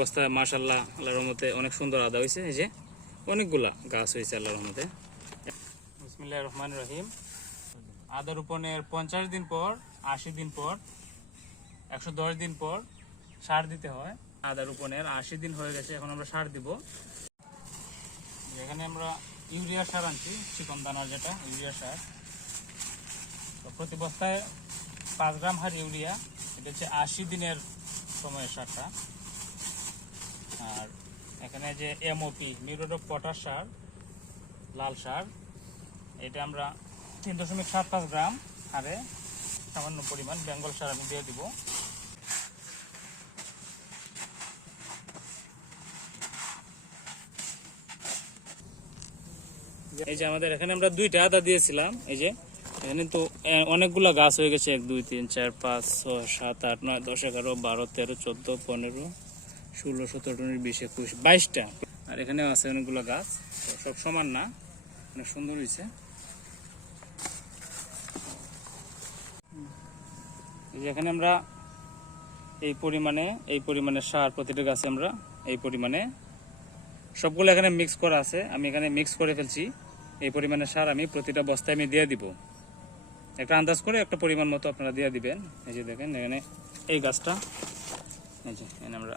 বস্তায় মাশাল্লাহ আল্লাহর রহমতে অনেক সুন্দর আদা হয়েছে এই যে অনেকগুলা গাছ হয়েছে আল্লাহর রহমতে। বিসমিল্লাহ রহমান রহিম। আদা রোপণের পঞ্চাশ দিন পর, আশি দিন পর, একশো দশ দিন পর সার দিতে হয়। আদা রোপণের আশি দিন হয়ে গেছে, এখন আমরা সার দিব। এখানে আমরা ইউরিয়া সার আনছি, চিকন দানার যেটা, ইউরিয়া সার। তো প্রতি বস্তায় পাঁচ গ্রাম হার ইউরিয়া, এটা হচ্ছে আশি দিনের সময়ের সারটা। আর এখানে যে এমওপি মিউরেট পটাশ সার, লাল সার, এটা আমরা তিন দশমিক সাত পাঁচ গ্রাম হারে সামান্য পরিমাণ বেঙ্গল সার আমি দিয়ে দিব। এই যে আমাদের এখানে আমরা দুইটা আদা দিয়েছিলাম, এই যে এখানে তো অনেকগুলা গাছ হয়ে গেছে, এক, দুই, তিন, চার, পাঁচ, ছয়, সাত, আট, নয়, দশ, এগারো, বারো, তেরো, চোদ্দ, পনেরো ষোলো সতেরো উনিশ বিশ একুশ, বাইশটা। আর এখানেও আছে অনেকগুলো গাছ সব সমান না, অনেক সুন্দর হয়েছে। এখানে আমরা এই পরিমাণে এই পরিমাণে সার প্রতিটা গাছে আমরা এই পরিমাণে সবগুলো এখানে মিক্স করা আছে। আমি এখানে মিক্স করে ফেলছি। এই পরিমাণে সার আমি প্রতিটা বস্তায় আমি দিয়ে দিব। একটা আন্দাজ করে একটা পরিমাণ মতো আপনারা দিয়ে দিবেন। এই যে দেখেন, এখানে এই গাছটা, এই যে আমরা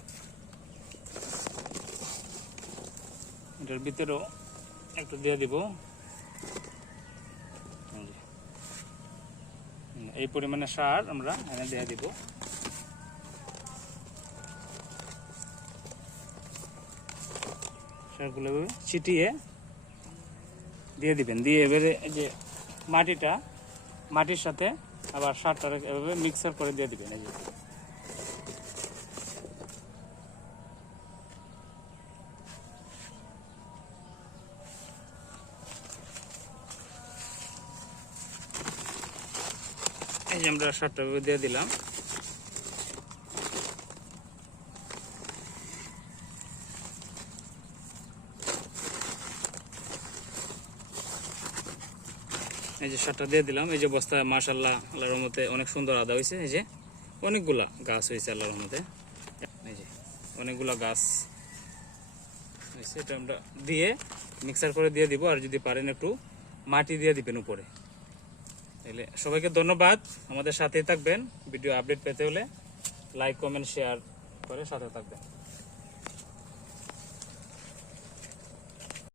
এটার ভিতরেও একটু দিয়ে দিব। এই পরিমাণে সার আমরা এখানে দিয়ে দিব। সারগুলো ছিটিয়ে দিয়ে দিবেন। দিয়ে এবারে যে মাটিটা, মাটির সাথে আবার সারটা এভাবে মিক্সার করে দিয়ে দিবেন। এই যে এই যে আমরা সারটা দিয়ে দিলাম। এই যে সারটা দিয়ে দিলাম। এই যে বস্তায় মাশাল্লাহ আল্লাহর রহমতে অনেক সুন্দর আদা হয়েছে। এই যে অনেকগুলা গাছ হয়েছে আল্লাহর রহমতে। এই যে অনেকগুলা গাছ হয়েছে, এটা আমরা দিয়ে মিক্সার করে দিয়ে দিব। আর যদি পারেন একটু মাটি দিয়ে দিবেন উপরে। তাহলে সবাইকে ধন্যবাদ। আমাদের সাথেই থাকবেন। ভিডিও আপডেট পেতে হলে লাইক, কমেন্ট, শেয়ার করে সাথে থাকবেন।